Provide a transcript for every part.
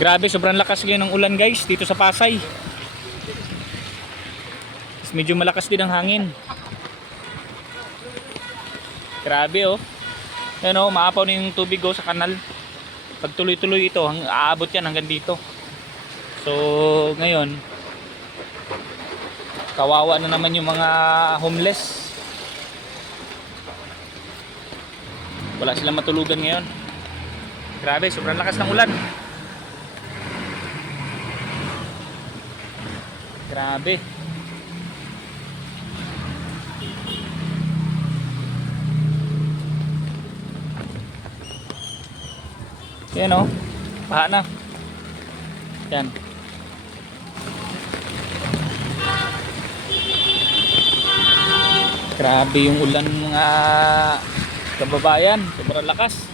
Grabe, sobrang lakas ngayon ng ulan guys dito sa Pasay. Medyo malakas din ang hangin. Grabe oh. Yan oh, maapaw na yung tubig oh sa kanal. Pag tuloy-tuloy ito, aabot yan hanggang dito. So, ngayon, kawawa na naman yung mga homeless. Wala silang matulugan ngayon. Grabe, sobrang lakas ng ulan. Grabe. Yan o, baha na. Yan. Grabe yung ulan mga kababayan, sobrang lakas.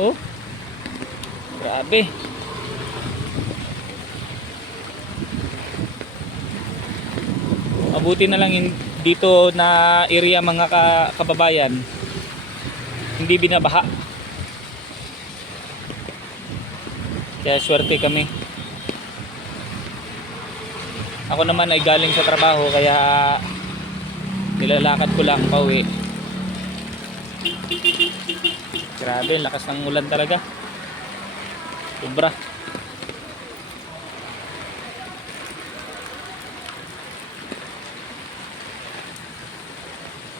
Oh, grabe. Mabuti na lang dito na area mga kababayan, hindi binabaha. Kaya swerte kami. Ako naman ay galing sa trabaho kaya nilalakad ko lang pauwi. Grabe, lakas ng ulan talaga. Sobra.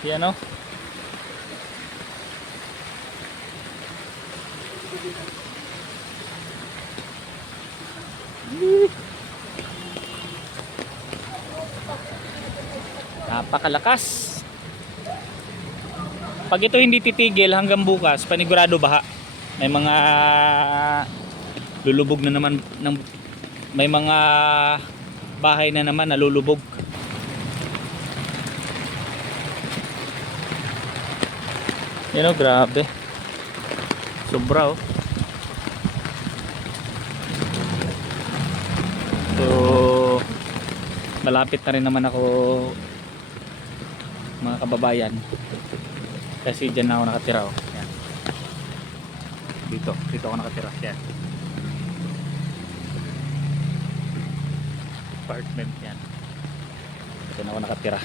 Yan o. Napakalakas. Pag ito hindi titigil hanggang bukas, panigurado baha. May mga lulubog na naman may mga bahay na naman nalulubog. Yan o, grabe. Sobra o. So, malapit na rin naman ako mga kababayan. Kasi dyan na ako nakatira o. Yan. Dito ako nakatira. Yan. Apartment yan. Dito na ako nakatira.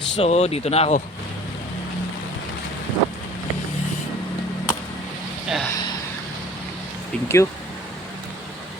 So, dito na ako. Thank you.